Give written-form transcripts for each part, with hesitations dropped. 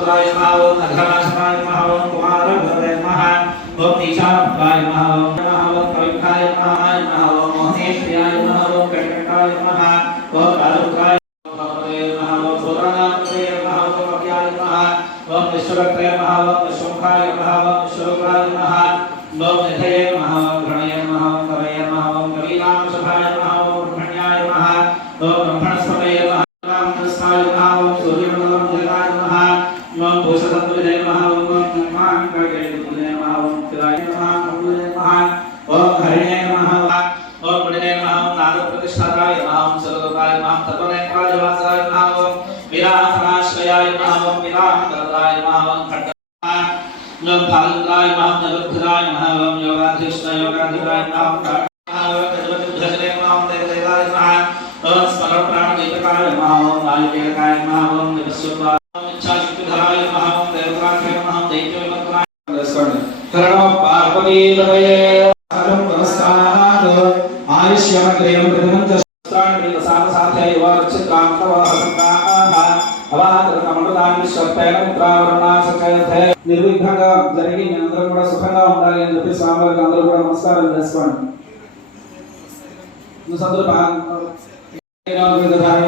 ईशानपुत्राय नमः ओम अघराशनाय नमः ओम कुमारभद्राय नमः ओम ईशानपुत्राय नमः ओम कविखाय नमः ओम मोहनेश्वराय नमः ओम कटकटाय नमः ओम कालपुत्राय नमः ओम सोदरानाय नमः ओम अव्याय नमः ओम विश्वभक्ताय नमः ओम विश्वमुखाय नमः ओम विश्वरूपाय नमः ओम निधये नमः ओम गणये नमः ओम कवये नमः ओम कवीनामशभाय नमः ओम ब्रह्मण्याय नमः ओम ब्रह्मणस्पतये नमः ओम कृष्णाय नमः ओम सूर्यमण्डलं जगाय नमः ओम भूषतत्वये नमः ओम महांकाय नमः ओम चिराय नमः ओम हरिणे नमः ओम गुणिने नमः ओम नागप्रतिष्ठाताय नमः ओम सर्वलोकाय नमः तत्वनेत्राजवासाय नमः ओम विरासनाश्रयाय नमः ओम विरामकराय नमः ओम ओम फालुदाय नमः नवग्रहाय नमः ओम योगाधीष्टाय योगाधिराय नमः ओम गजवद्भजने नमः ओम देवदेवाय नमः ओम स्मरण प्राण दीपकाय नमः ओम नालिकेलकाय नमः ओम निवस्वत्वाय ओम इच्छाशक्तिधराय नमः ओम देवताय नमः ओम दैत्यवक्त्राय करणो पार्वती लभये हरं नमस्कारो आयुष्यमग्रयं प्रथमं स्थान विलसाम साथे वर्चितां तव हसकाः అవాదరకమనుదాని స్వప్తైన ముద్రావరణాసకయతే నిర్విఘ్నంగా జరిగి మీ అందరూ కూడా సుఖంగా ఉండాలి అని చెప్పి స్వామివారికి అందరూ కూడా నమస్కారం చేసుకోండి.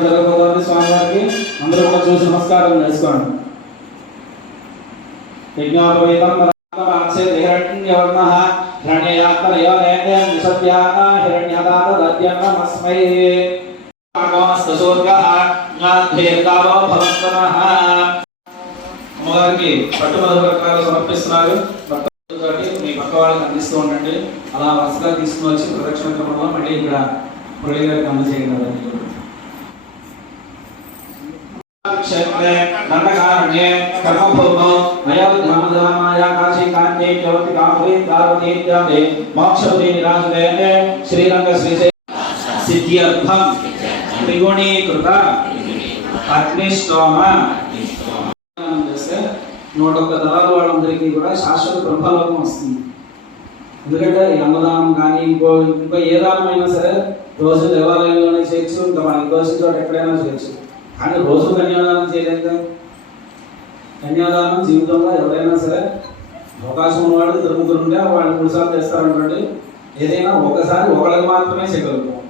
జరగబోతోంది స్వామివారికి అందరూ కూడా చూసి నమస్కారం చేసుకోండి. యజ్ఞోపవీతం హిరణ్యవర్ణః హిరణ్యయాత్మయోనేయం నిసత్యాః హిరణ్యదాతదద్యన్నమస్మై అమ్మగారికి పట్టుమధుర రకాలు సమర్పిస్తున్నారు. మీ పక్క వాళ్ళకి అందిస్తూ ఉండండి. అలా వరుసగా తీసుకుని వచ్చి ప్రదక్షిణ క్రమంలో మళ్ళీ ఇక్కడ మురళి గారికి అందజేయండి. దండకారణ్యే కర్మభూమో అయోధ్యామధామాయ కాశీకాంతే జ్యోతి కాపురి పార్వతీ ఇత్యాది మోక్షవతి నిరాజులే శ్రీరంగ శ్రీశైల సిద్ధ్యర్థం త్రిగుణీకృత అగ్నిష్టోమ చేస్తే 101 తరాల వాళ్ళందరికీ కూడా శాశ్వత బ్రహ్మలోకం వస్తుంది. ఎందుకంటే ఈ అన్నదానం కానీ ఇంకో ఏ దానమైనా సరే రోజు దేవాలయంలోనే చేయొచ్చు, ఇంకా మనకి దోషం చోట ఎక్కడైనా చేయొచ్చు. కానీ రోజు కన్యాదానం చేయలేదు. కన్యాదానం జీవితంలో ఎవరైనా సరే అవకాశం ఉన్నవాడు ఇద్దరు ముగ్గురు ఉంటే వాళ్ళు 3 సార్లు చేస్తారనుకోండి. ఏదైనా ఒకసారి ఒకరికి మాత్రమే చేయగలుగుతాం.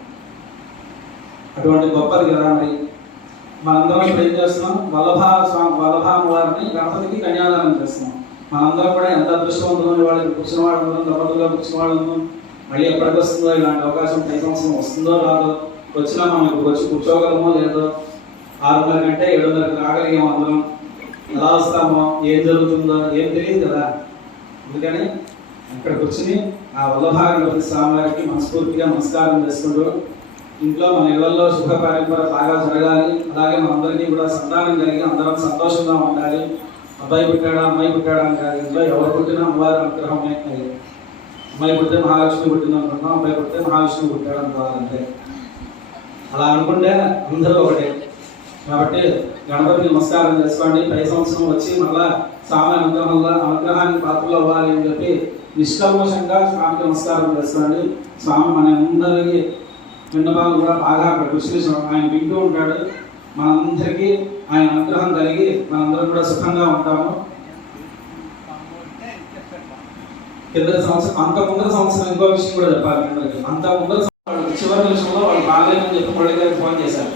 అటువంటి గొప్పది కదా. మరి మనందరం ఇప్పుడు ఏం చేస్తున్నాం, వల్లభామ వారిని గణపతికి కన్యాదానం చేస్తున్నాం. మనందరం కూడా ఎంత అదృష్టవంతులు, వాళ్ళకి కూర్చున్న వాడు ఉన్నాం, దంపతులుగా కూర్చున్న వాడు ఉన్నాం. మళ్ళీ ఎప్పటికి వస్తుందో ఇలాంటి అవకాశం, ప్రతి సంవత్సరం వస్తుందో రాదో, వచ్చినా మనం ఇప్పుడు వచ్చి కూర్చోగలమో లేదో, 6:30 గంటే 7:30 రాగలిగాం. అందరం ఎలా వస్తామో, ఏం జరుగుతుందో ఏం తెలియదు కదా. అందుకని ఇక్కడ కూర్చుని ఆ వల్లభాగణపతి స్వామివారికి మనస్ఫూర్తిగా నమస్కారం చేసుకుంటూ, ఇంట్లో మన ఇళ్లలో శుభ పరంపర బాగా జరగాలి, అలాగే మనందరికీ కూడా సంతానం కలిగి అందరం సంతోషంగా ఉండాలి. అబ్బాయి పుట్టాడా అమ్మాయి పుట్టాడా అని కాదు, ఇంట్లో ఎవరు పుట్టినా అమ్మవారి అనుగ్రహమే. అమ్మాయి పుట్టితే మహాలక్ష్మి పుట్టింది అనుకుంటున్నాం, అబ్బాయి పుట్టితే మహావిష్ణువు పుట్టాడు అనుకోవాలంటే. అలా అనుకుంటే అందరూ ఒకటే. కాబట్టి గణపతికి నమస్కారం చేసుకోండి. ప్రతి సంవత్సరం వచ్చి మళ్ళా స్వామి అనుగ్రహానికి పాత్రలు అవ్వాలి అని చెప్పి నిష్కల్మషంగా స్వామికి నమస్కారం చేసుకోండి. స్వామి మన అందరికీ విన్నపాలు కూడా బాగా విశ్లేషణ ఆయన వింటూ ఉంటాడు. మనందరికీ ఆయన అనుగ్రహం కలిగి మనందరం కూడా సుఖంగా ఉంటాము. కింద సంవత్సరం అంత ముందర సంవత్సరం ఇంకో విషయం కూడా చెప్పాలి అందరికి. అంత ముందర చివరి నిమిషంలో వాళ్ళు బాగాలేదని చెప్పి మురళి గారికి ఫోన్ చేశారు.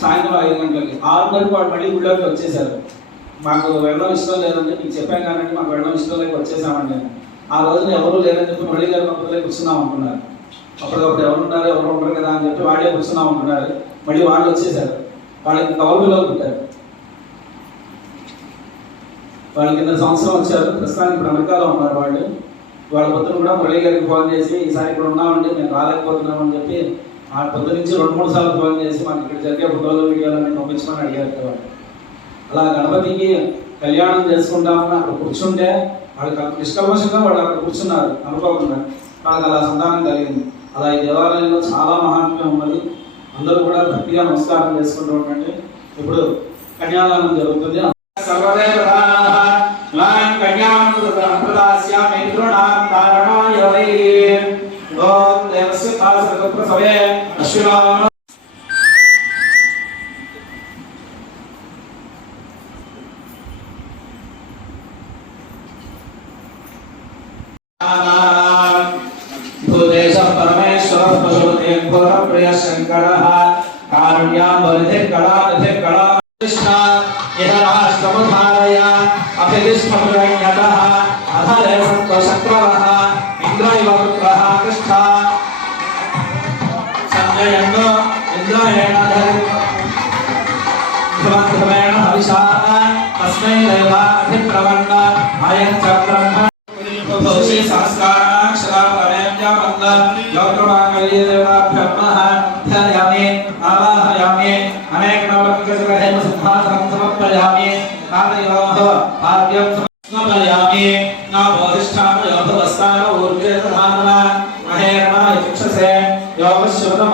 సాయంత్రం 5 గంటలకి 6:30 వాళ్ళు మళ్ళీ గుళ్ళోకి వచ్చేసారు. మాకు వెళ్ళడం ఇష్టం లేదంటే మీకు చెప్పాను కానీ మాకు వెళ్ళడం ఇష్టం లేక వచ్చేసామండి. ఆ రోజున ఎవరు లేదని చెప్పి మురళి గారి పక్కలే కూర్చున్నాం అనుకున్నారు. అప్పటికప్పుడు ఎవరు ఉంటారు ఎవరు ఉంటారు కదా అని చెప్పి వాళ్ళే కూర్చున్నాం అనుకున్నారు. మళ్ళీ వాళ్ళు వచ్చేసారు. వాళ్ళకి కౌలులో ఉంటారు. వాళ్ళు కింద సంవత్సరం వచ్చారు. ప్రస్తుతానికి ఇప్పుడు అమెరికాలో ఉన్నారు వాళ్ళు. వాళ్ళ పొద్దున కూడా మురళి గారికి ఫోన్ చేసి ఈసారి ఇక్కడ ఉన్నామండి మేము రాలేకపోతున్నాం అని చెప్పి ఆ పొద్దు నుంచి 2-3 సార్లు ఫోన్ చేసి మనకి ఇక్కడ జరిగే ఫోటోలు వీడియోలు పంపించమని అడిగారు వాళ్ళు. అలా గణపతికి కళ్యాణం చేసుకుంటామని అక్కడ కూర్చుంటే వాళ్ళకి నిష్కల్మషంగా వాళ్ళు అక్కడ కూర్చున్నారు అనుకోకుండా. వాళ్ళకి అలా సంతానం కలిగింది. అలా ఈ దేవాలయంలో చాలా మహాత్మ్యం ఉన్నది. అందరూ కూడా భక్తిగా నమస్కారం చేసుకుంటూ ఉండండి. ఇప్పుడు కన్యాదానం జరుగుతుంది. भूतेशः परमेश्वरः पशुपते घोरप्रियः शङ्करः कारुण्याम्बरिधिः कलानिधिः कलाकृष्णा इह राष्ट्रमुद्धारय अभितिष्ठपुरण्यतः अधरे सत्त्वशक्रवः इन्द्र इव पुत्रः कृष्णा सञ्जयन् इन्द्रेण ध्रुवन् हविषा तस्मै देवाधिप्रवन्न अयं च ब्रह्म भूषि सहस्राक्षरापरेभ्यमन्द योगमाङ्गल्यदेवताभ्यर्मः ध्यायामि आवाहयामि अनेकनवलङ्कृतग्रहेण सिंहासनं समर्पयामि नादयोः पाद्यं समर्पयामि नाबोधिष्ठामयो भवस्तान ऊर्जे दधानः महेरणः चक्षसे योगश्रुतम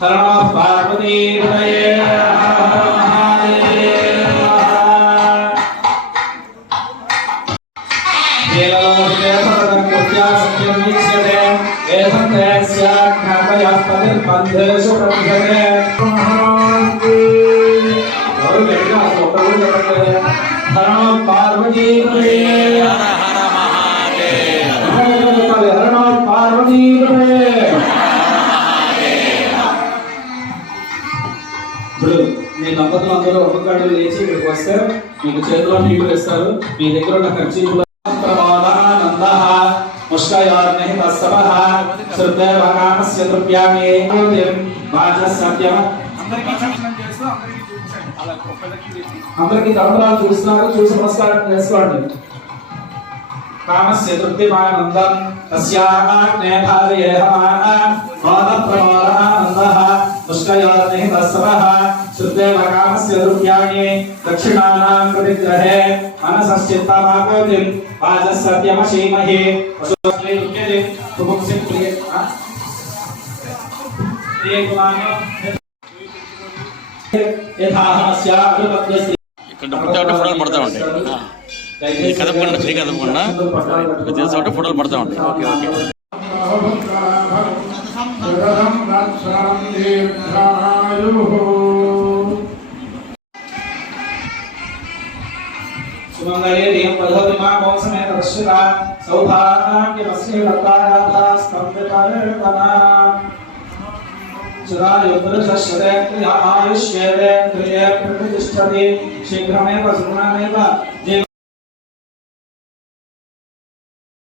हरणः पार्वतीहृदये हर हर महादेव पार्वती पार्वती ఇప్పుడు మీ దంపతులందరూ ఒక్కొక్కళ్ళు లేచి ఇక్కడికి వస్తే మీకు చేతిలో నీళ్లు వేస్తారు మీ దగ్గర ఉన్న ఖర్చీపులో ప్రమాదానందః ముష్కయార్ణి తస్సవః శ్రద్ధేవకామస్య ద్రవ్యామి వాచస్సత్యం అందరికీ దంపతులు చూస్తున్నారు చూసి నమస్కారం చేసుకోండి कामस्य तृप्तिमानन्दं तस्याग्ने भावयेहमाः मोदप्रमोदानन्दः मुष्कयोर्निः तस्सवः श्रुतेव कामस्य द्रव्याणि दक्षिणानां प्रतिग्रहे मनसश्चित्तमाकोतिं वाचस्सत्यमशीमहि पशुस्त्रे दुःख्यते पुपुंसिं प्रिये यथाहमस्य अग्रपद्यस्ति ఇక్కడ ఫోటోలు పడతా ఉంటాయి కదపకుండా శ్రీ కదపకుండా చేసే ఫోటోలు పడతా ఉంటాయి ఓకే ఓకే सुमंगले देव पद्धति मां वंशमेत दर्शिता सौभाग्यमस्ये लतायाथा स्तंभकारतना सदायुर्दशशतेन्द्रिय आयुष्येवेन्द्रिये प्रतिष्ठति शीघ्रमेव सुगुणमेव